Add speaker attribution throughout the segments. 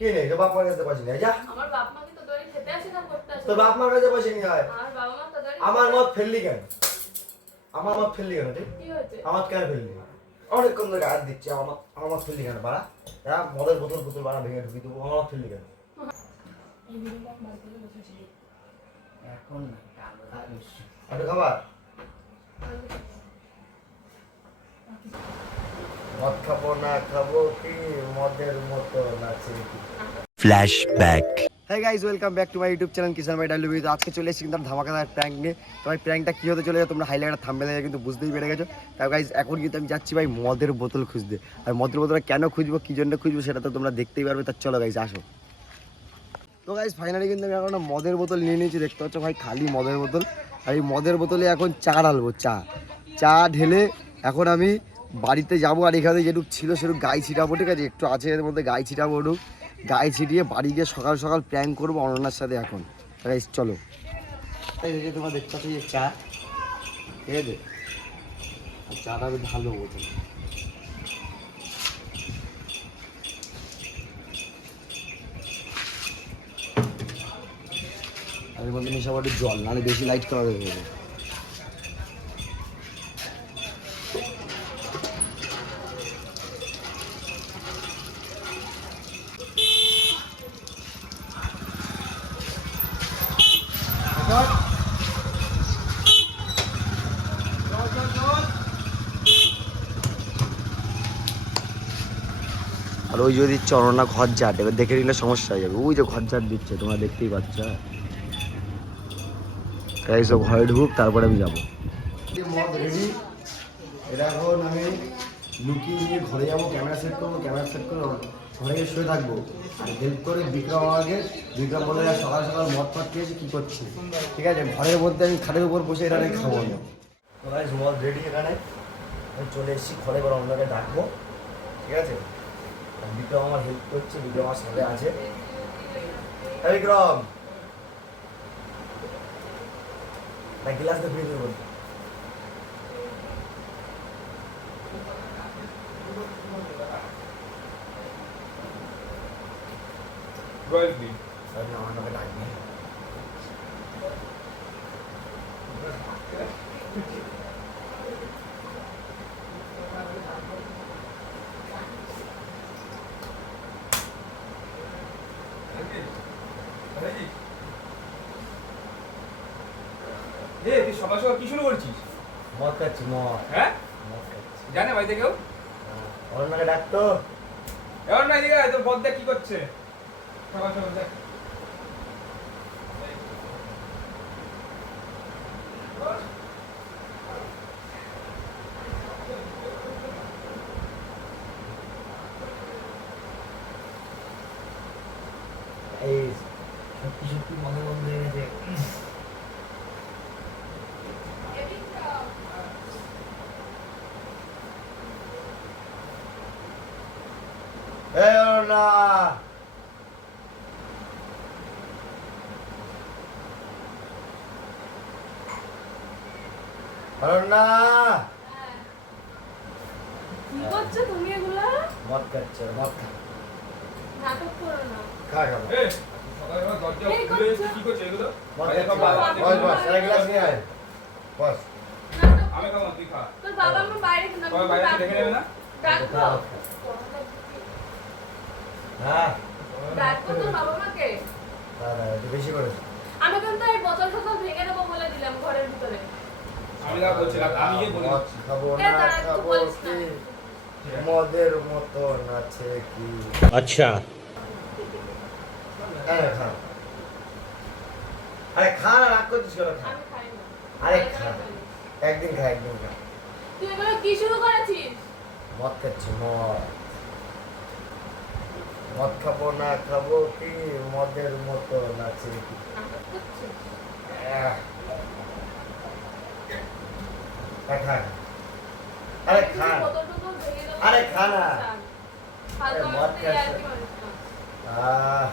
Speaker 1: কে নেই তোর বাপ মার কাছে পয়সা নেই যা।
Speaker 2: আমার বাপ মা কি তো দড়ি খেতে আসে না করতে আসে
Speaker 1: তোর বাপ মার কাছে পয়সা নিয়ে আয়
Speaker 2: আমার বাবা মা তো দড়ি
Speaker 1: আমার মত ফেললি কেন? আমার মত ফেললি কেন তুই
Speaker 2: কি হয়েছে?
Speaker 1: আমার কেন ফেললি? অনেকক্ষণ ধরে গাছ দিচ্ছি আমার মত আমার মত ফেললি কেন বাড়া? হ্যাঁ মদের বোতল বোতল বাড়া ভেঙে ঢুকি দেবো আমার মত ফেললি কেন?
Speaker 3: এখন না কাল
Speaker 1: খাবার? মদ খাব না খাব কি? মদের মতো নাচে। কি
Speaker 4: Flashback.
Speaker 1: হ্যাঁ guys welcome back to my YouTube channel Kishan ভাই ডালু তো আজকে চলে এসেছি কিন্তু ধামাকাদার প্র্যাঙ্ক নিয়ে। তো ভাই প্র্যাঙ্কটা কী হতে চলে যায় তোমরা হাইলাইটার থামবে দেখে কিন্তু বুঝতেই পেরে গেছো। তাই গাইজ এখন কিন্তু আমি যাচ্ছি ভাই মদের বোতল খুঁজতে। আর মদের বোতলটা কেন খুঁজবো কী জন্য খুঁজবো সেটা তো তোমরা দেখতেই পারবে। তার চলো গাইজ আসো। তো গাইজ ফাইনালি কিন্তু আমি এখন মদের বোতল নিয়ে নিয়েছি। দেখতে পাচ্ছ ভাই খালি মদের বোতল। আর এই মদের বোতলে এখন চা ঢালবো চা। চা ঢেলে এখন আমি বাড়িতে যাব আর এখানে যেটুকু ছিল সেটুকু গায়ে ছিটাবো ঠিক আছে? একটু আছে এর মধ্যে গায়ে ছিটাবো একটু গায়ে ছিটিয়ে বাড়ি গিয়ে সকাল সকাল প্র্যাঙ্ক করব অনন্যার সাথে এখন। গাইজ চলো। তোমার দেখতে যে চা। ঠিক আছে? চাটা ভালো এর মধ্যে মিশাবো জল, নাহলে বেশি লাইট করা হয়ে যাবে। আর ওই যদি চরনা ঘর ঝাট এবার দেখে নিলে সমস্যা হয়ে যাবে। ওই যে ঘর ঝাট দিচ্ছে তোমরা দেখতেই পাচ্ছ। তাই সব ঘরে ঢুক তারপরে আমি যাব। এটা এখন আমি লুকিয়ে নিয়ে ঘরে যাব ক্যামেরা সেট করব ক্যামেরা সেট করে ঘরে গিয়ে শুয়ে থাকব। আর হেল্প করে বিক্রম আমাকে বিক্রম বলে সকাল সকাল মদ ফদ খেয়েছি কী করছি? ঠিক আছে ঘরের মধ্যে আমি খাটের উপর বসে এটা আমি। খাব না মদ রেডি এখানে। আমি চলে এসেছি ঘরে করে অন্যকে ডাকবো। ঠিক আছে? বিক্রম আমার হেল্প করছে বিক্রম আমার সাথে আছে। এই বিক্রম। না গ্লাস দিয়ে ফ্রিজের মধ্যে
Speaker 5: রয়্যাল
Speaker 1: আমি আমার নামে ডাকবি।
Speaker 5: এ তুই সকাল সকাল কি শুরু করছিস
Speaker 1: মদ খাচ্ছি মদ
Speaker 5: হ্যাঁ? জানে বাড়িতে কেউ?
Speaker 1: অরণ্যকে ডাকতো।
Speaker 5: অরণ্য এদিকে তোর বদ্দা কি করছে। সকাল সকাল দেখ
Speaker 1: এই সত্যি সত্যি মনে বন্ধ হয়ে গেছে অরুণা অরুণা।
Speaker 2: কি করছ তুমি এগুলা?
Speaker 1: মদ খাচ্ছে মদ খা।
Speaker 2: নাটক করো না।
Speaker 1: খা খাব।
Speaker 5: এ সকাল সকাল দরজা খুলে কি করছে এগুলো? বাইরে
Speaker 1: বস বস এক গ্লাস নিয়ে আয়। বস।
Speaker 5: আমি খাব তুই খা।
Speaker 2: তোর বাবা মা বাইরে কেন
Speaker 5: বাইরে দেখে নেবে না?
Speaker 1: হ্যাঁ।
Speaker 2: ডাকবো তোর বাবা মাকে?
Speaker 1: দাদা একটু বেশি করেছ
Speaker 2: আমি কিন্তু এই বোতল ফোতল ভেঙে দেবো বলে দিলাম ঘরের ভিতরে।
Speaker 5: আমি যা বলছিলাম আমি গিয়ে বলে
Speaker 1: খাব না খাব কি? মদের মতো নাচে কি?
Speaker 4: Acha.
Speaker 1: আরে খা না রাগ করছিস কেন? খা। আরে একদিন খা একদিন খা।
Speaker 2: তুই এগুলো কি শুরু করেছিস?
Speaker 1: মদ খাচ্ছি মদ। মদ খাব না খাব কি? মদের মতো নাচে। কি
Speaker 2: করছিস
Speaker 1: আরে
Speaker 2: তুই
Speaker 1: খা
Speaker 2: বোতল টোতল ভেঙে দেবো।
Speaker 1: আরে খা না।
Speaker 2: ফালতু
Speaker 1: আরে মদ
Speaker 2: না।
Speaker 1: আহ।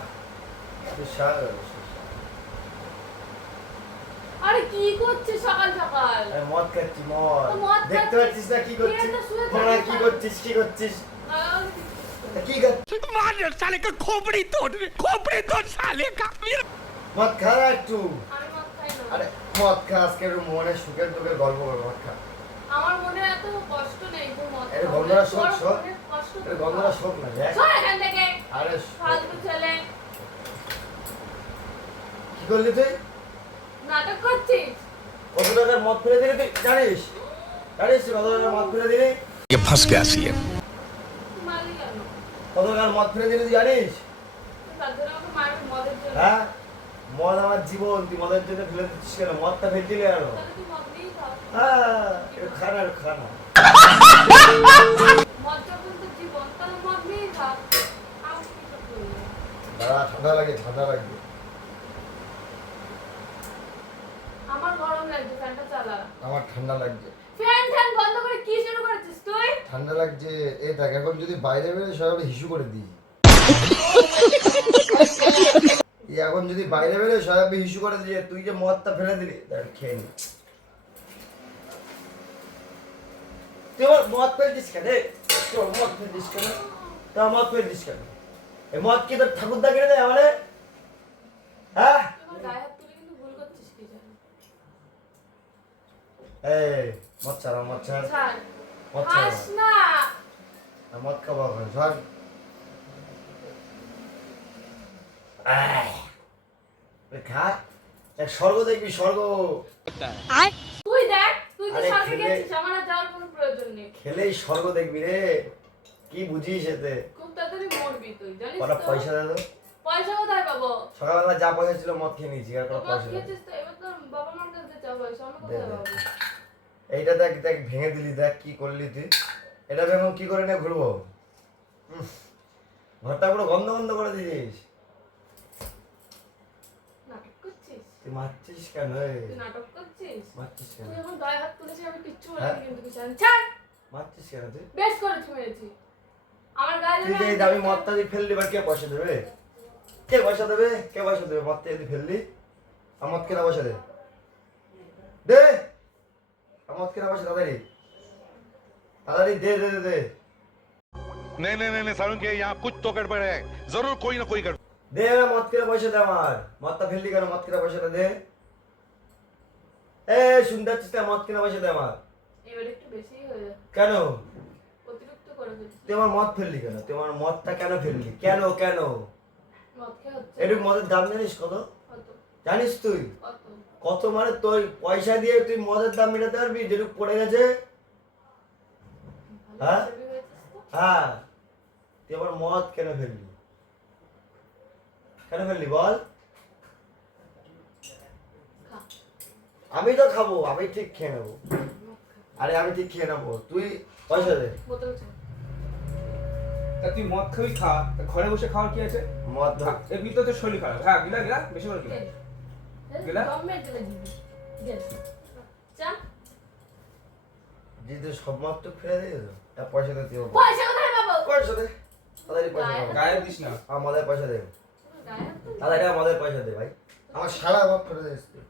Speaker 2: আরে কি করছিস সকাল সকাল?
Speaker 1: আরে মদ খাচ্ছি মদ। দেখতে পাচ্ছিস না কি করছিস? তোরা কি
Speaker 2: না।
Speaker 1: করছিস কি করছিস?
Speaker 2: আহ,
Speaker 1: তা কি খাচ্ছ মদ খা না একটু
Speaker 2: আমি মদ খাই না
Speaker 1: আরে মদ খা আজকে একটু মনে সুখের দুঃখের গল্প করো মদ খা
Speaker 2: আমার মনে এত কষ্ট নেই গো মদ
Speaker 1: আরে
Speaker 2: খাওয়ার।
Speaker 1: গন্ধটা শোক,
Speaker 2: তোর
Speaker 1: শোক।
Speaker 2: মনে কষ্ট
Speaker 1: আরে গন্ধটা শোক না দেখ
Speaker 2: সর এখান থেকে
Speaker 1: আরে
Speaker 2: ফালতু ছেলে
Speaker 1: কি করলি তুই
Speaker 2: নাটক করছিস
Speaker 1: কত টাকার মদ ফেলে দিলি তুই জানিস জানিস তুই কত টাকার মদ ফেলে দিলি
Speaker 4: ये फंस गया सी है
Speaker 2: মারলি কেন
Speaker 1: টাকার মদ ফেলে দিলি তুই জানিস? হ্যাঁ? মদ আমার জীবন তুই মদের জন্য ফেলে দিচ্ছিস কেন? মদটা ফেলে দিলি
Speaker 2: খা
Speaker 1: হ্যাঁ একটু খা না খা না।
Speaker 2: মদ যখন তোর জীবন তাহলে মদ নিয়েই খা আমাকে কি করতে হবে?
Speaker 1: দাঁড়া ঠান্ডা লাগে ঠান্ডা লাগবে।
Speaker 2: আমার গরম লাগছে ফ্যানটা চালা।
Speaker 1: আমার ঠান্ডা লাগছে
Speaker 2: ফ্যান ফ্যান বন্ধ করে কি শুরু করেছিস তুই
Speaker 1: ঠান্ডা লাগছে এই দেখ এখন যদি বাইরে বেরোয় সবাই হিসু করে দিই। এখন যদি বাইরে বেরোয় সবাই হিসু করে দিয়ে তুই যে মদটা ফেলে দিলি দেখ খেয়ে নি। তুই আমার মদ ফেলছিস কেন? তুই মদ ফেলছিস কেন? তুই মদ ফেলছিস কেন? এই মদ কি তোর ঠাকুরদা কিনে দেয় আমারে হ্যাঁ এই মদ ছাড়া মদ ছাড়। মদ আর মদ ছাড় আহ, এই খা এক স্বর্গ দেখবি স্বর্গ।
Speaker 2: তুই দেখ তুই তো স্বর্গে
Speaker 1: খেলে-
Speaker 2: গেছিস আমার আর যাওয়ার কোনো প্রয়োজন নেই।
Speaker 1: খেলেই স্বর্গ দেখবি রে। কি বুঝিস এতে?
Speaker 2: খুব তাড়াতাড়ি মরবি তুই জানিস তো?
Speaker 1: পয়সা দে তো
Speaker 2: পয়সা কোথায় পাবো?
Speaker 1: সকালবেলা যা পয়সা ছিল মদ খেয়ে নিয়েছি আর
Speaker 2: তোর
Speaker 1: পয়সা
Speaker 2: খেয়েছিস তো? এবার তোর বাবা মার কাছে চাও পয়সা কোথায় পাবো?
Speaker 1: এইটা দেখ দেখ ভেঙে দিলি দেখ কি করলি তুই। এটা ভেঙে কি করে নিয়ে ঘুরবো? ঘরটা পুরো গন্ধ গন্ধ করে দিয়েছিস। তুই মারছিস কেন এই?
Speaker 2: নাটক করছিস?
Speaker 1: মারছিস কেন?
Speaker 2: তুই এখন গায়ে হাত তুলেছিস আমি কিচ্ছু
Speaker 1: হ্যাঁ?
Speaker 2: বলিনি কিন্তু কিছু ছাড়!
Speaker 1: মারছিস কেন তুই?
Speaker 2: বেশ করেছি মেরেছি। আমার গায়ে
Speaker 1: তুই যে এই দামি মদটা যদি ফেললি কে পয়সা দেবে? কে পয়সা দেবে? কে পয়সা দেবে? মদটা যদি ফেললি আমার কেনা পয়সা দে দে। আমার মদ কেনা পয়সা তাড়াতাড়ি তাড়াতাড়ি দে দে দে দে
Speaker 6: नहीं नहीं नहीं नहीं सारुण के यहाँ कुछ तो गड़बड़ है जरूर कोई ना कोई गड़बड़
Speaker 1: দে আমার মদ কেনা পয়সা দে আমার মদটা ফেললি কেন মদ কেনা পয়সাটা দে এ শুনতে পাচ্ছিস না? মদ কেনা পয়সা দে আমার
Speaker 2: এবার একটু বেশি হয়ে যাচ্ছে
Speaker 1: কেন
Speaker 2: অতিরিক্ত করে ফেলছিস
Speaker 1: তুই আমার মদ ফেললি কেন তুই আমার মদটা কেন ফেললি কেন কেন
Speaker 2: মদ খেয়ে হচ্ছে
Speaker 1: একটু মদের দাম জানিস কত
Speaker 2: কত
Speaker 1: জানিস তুই
Speaker 2: কত
Speaker 1: কত মানে তোর পয়সা দিয়ে তুই মদের দাম মেটাতে পারবি? যেটুকু পড়ে গেছে। হ্যাঁ? হ্যাঁ। তুই আবার মদ কেন ফেললি? কেন ফেললি বল? আমি তো খাব আমি ঠিক খেয়ে নেব। আরে আমি ঠিক খেয়ে নেব। তুই পয়সা দে।
Speaker 5: তা তুই মদ খাবি খা। তা ঘরে বসে খাওয়ার কি আছে?
Speaker 1: মদ ধর।
Speaker 5: এমনি তো তোর শরীর খারাপ। হ্যাঁ গিলা গিলা বেশি করে গিলা
Speaker 2: দিবি
Speaker 1: তুই সব তো ফেলে দিয়ে তো এক পয়সা দে তুই আমার।
Speaker 2: পয়সা কোথায় পাবো?
Speaker 1: পয়সা দে। তাড়াতাড়ি পয়সা দে
Speaker 5: গায়ে দিস না।
Speaker 1: আমার মদের পয়সা দে।
Speaker 2: গায়ে হাত তুল।
Speaker 1: তাড়াতাড়ি আমার মদের পয়সা দে ভাই। আমার সারা মদ ফেলে তুই।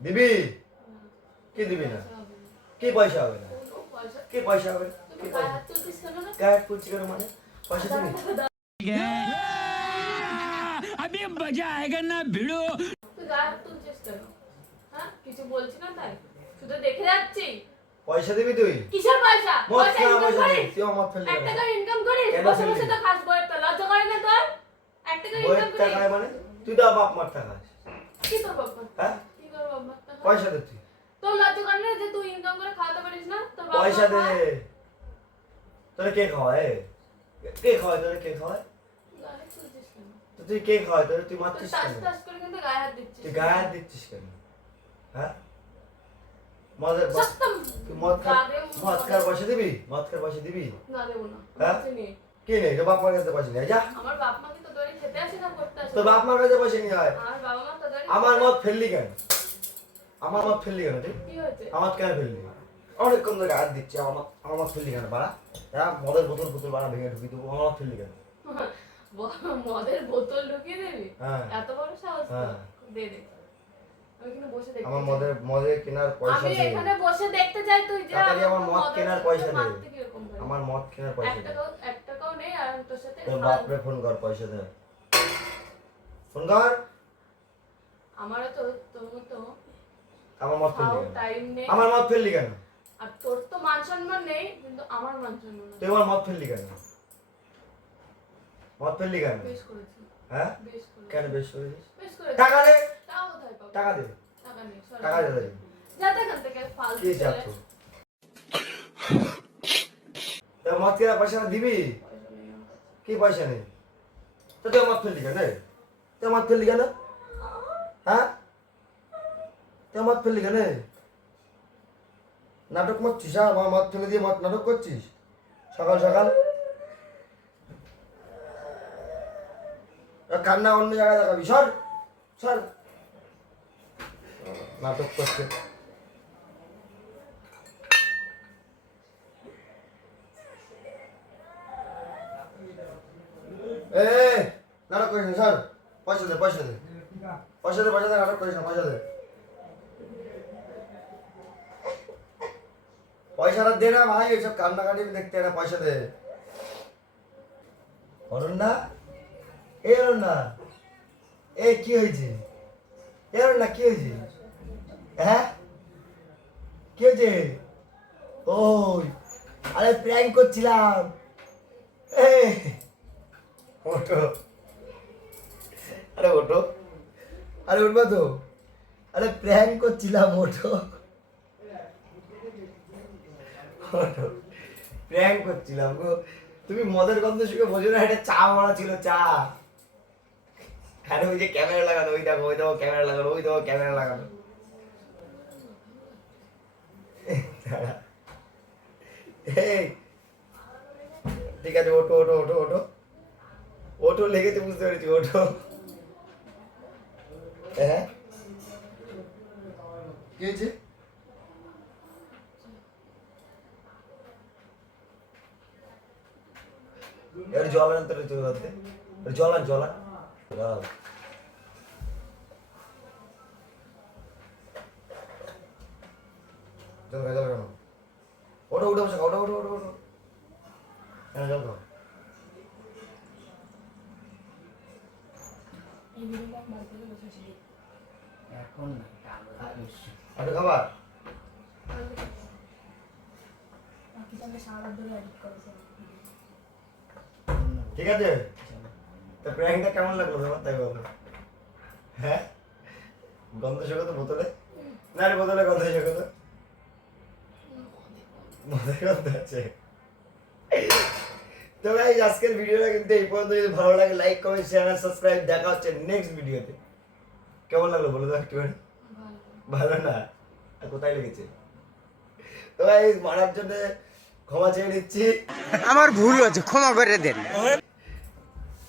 Speaker 1: দিবি? কি দিবি না? কি পয়সা হবে না? কি পয়সা হবে? কি
Speaker 2: গায়ে
Speaker 1: পয়সা? গায়ে তুলছি কেন মানে? পয়সা দিবি
Speaker 4: अभी मजा आएगा ना भिड़ो
Speaker 2: তুই গায়ে হাত তুলছিস কেন হ্যাঁ কিছু বলছি না তাই শুধু দেখে যাচ্ছি
Speaker 1: পয়সা দিবি তুই
Speaker 2: কিসের পয়সা
Speaker 1: মদ
Speaker 2: পয়সা
Speaker 1: খা
Speaker 2: ইনকাম
Speaker 1: পয়সা দে
Speaker 2: করিস
Speaker 1: তুই আমার মদ ফেললি
Speaker 2: এক
Speaker 1: কেন?
Speaker 2: টাকা ইনকাম করিস
Speaker 1: কেন
Speaker 2: বসে
Speaker 1: ফেললি?
Speaker 2: বসে তো খাস বইয়ের তো লজ্জা করে না তোর এক টাকা
Speaker 1: বইয়ের
Speaker 2: ইনকাম
Speaker 1: টাকায়
Speaker 2: করিস
Speaker 1: মানে তুই তো বাপ মার টাকা খাস।
Speaker 2: কি তোর বাবা
Speaker 1: হ্যাঁ
Speaker 2: কি তোর বাবা
Speaker 1: পয়সা দে তুই
Speaker 2: তোর লজ্জা করে না যে তুই ইনকাম করে খাওয়াতে পারিস না তোর বাবা
Speaker 1: পয়সা দে
Speaker 2: খাওয়ায়?
Speaker 1: তোরে কে খাওয়ায় কে খাওয়ায় তোরে কে খাওয়ায় তুই কে খাওয়ায় তোরে তুই মারছিস কেন? তুই গায়ে হাত দিচ্ছিস কেন? হ্যাঁ? মদের তুই মদ খা মদ খাওয়ার পয়সা দিবি? মদ খাওয়ার পয়সা দিবি?
Speaker 2: না দেবো না।
Speaker 1: হ্যাঁ? কি নেই? তোর বাপ মার কাছে পয়সা নেই। যা।
Speaker 2: আমার বাপ মা কি তোদের বাড়ি খেতে আসে না পড়তে আসে?
Speaker 1: তোর বাপ মার কাছে পয়সা নিয়ে আয়
Speaker 2: আমার বাবা মা তোদের বাড়ি
Speaker 1: আমার মদ ফেললি কেন? আমার মদ ফেললি কেন তুই?
Speaker 2: কি হয়েছে?
Speaker 1: আমার কেন ফেললি? অনেকক্ষণ ধরে হাত দিচ্ছি। আমার আমার ফেললি কেন? বাড়া। হ্যাঁ? মদের বোতল বোতল বাড়া ভেঙে ঢুকি দেবো। আমার ফেললি কেন?
Speaker 2: মদের বোতল ঢুকিয়ে দিবি?
Speaker 1: হ্যাঁ।
Speaker 2: এত বড় সাহস
Speaker 1: হ্যাঁ।
Speaker 2: দে দে।
Speaker 1: আমার
Speaker 2: চাই।
Speaker 1: মদের মদের কেনার পয়সা
Speaker 2: আমি এখানে বসে দেখতে চাই তুই যা
Speaker 1: আমার মদ কেনার পয়সা দে।
Speaker 2: মারতে কীরকম করে।
Speaker 1: আমার মদ কেনার পয়সা
Speaker 2: এক এক টাকাও নেই আর তোর সাথে
Speaker 1: তোর বাপরে ফোন কর পয়সা দে। ফোন কর।
Speaker 2: আমারও তো তোর মতো
Speaker 1: আমার
Speaker 2: খাও
Speaker 1: ফেললি
Speaker 2: টাইম নেই।
Speaker 1: আমার মদ ফেললি কেন?
Speaker 2: আর তোর তো মান সম্মান নেই কিন্তু আমার মান সম্মান।
Speaker 1: তুই আমার মদ ফেললি কেন? মদ ফেললি কেন হ্যাঁ? কেন বেশ করেছিস? টাকা দে।
Speaker 2: টাকা
Speaker 1: দে।
Speaker 2: টাকা
Speaker 1: দে কি যাচ্ছ মদ পয়সা দিবি। কি পয়সা নেই? তো তুই মদ ফেললি কেন রে? তুই মদ ফেললি কেন? হ্যাঁ? তুই মদ ফেললি কেন নাটক হ্যাঁ? আমার মদ ফেলে দিয়ে মদ নাটক করছিস? সকাল সকাল এ, কান্না অন্য জায়গায় দেখাবি সর সর। নাটক করছে। এ নাটক করিস না সর। পয়সা দে পয়সা দে। পয়সা দে পয়সা দে নাটক করিস না পয়সা দে। পয়সাটা দে না ভাই এইসব কান্নাকাটি দেখতে না পয়সা দে। অরুণ না এ অরুণ না। এ, কি হয়েছে? এ না, কি হয়েছে? হ্যাঁ? কি হয়েছে? ওই, আরে প্র্যাঙ্ক করছিলাম। ওঠো। আরে ওঠো। আরে উঠবা তো। আরে প্র্যাঙ্ক করছিলাম, ওঠো। প্র্যাঙ্ক করছিলাম গো। তুমি মদের গন্ধ শুকে বোঝো না, এটা চা মারা ছিল, চা। আরে ওই যে ক্যামেরা লাগানো ওই দেখো ওই দেখো ক্যামেরা লাগানো ওই দেখো ক্যামেরা লাগানো। ঠিক আছে ওঠো ওঠো ওঠো ওঠো। ওঠো লেগেছে বুঝতে পেরেছি ওঠো। হ্যাঁ? কি হয়েছে এবার জল আন তো তুই জল জল আন জল আন। জল খা জল খা ওঠো উঠে বসে ওঠো ওঠো ওঠো ওঠো। হ্যাঁ জল খাও
Speaker 3: এখন
Speaker 1: আরে খাবার? ঠিক আছে? তা প্র্যাঙ্কটা কেমন লাগল তোমার তাই বলো। হ্যাঁ? গন্ধ শেখো তো বোতলে? না রে, বোতলে গন্ধ শেখো তো মদের গন্ধ আছে। তো ভাই আজকের ভিডিওটা কিন্তু এই পর্যন্ত। যদি ভালো লাগে লাইক কমেন্ট শেয়ার আর সাবস্ক্রাইব দেখা হচ্ছে নেক্সট ভিডিওতে। কেমন লাগল বলো তো একটুখানি? ভালো না? আর কোথায় লেগেছে? তো ভাই মারার জন্য ক্ষমা চেয়ে নিচ্ছি।
Speaker 7: আমার ভুল হচ্ছে ক্ষমা করে দেন।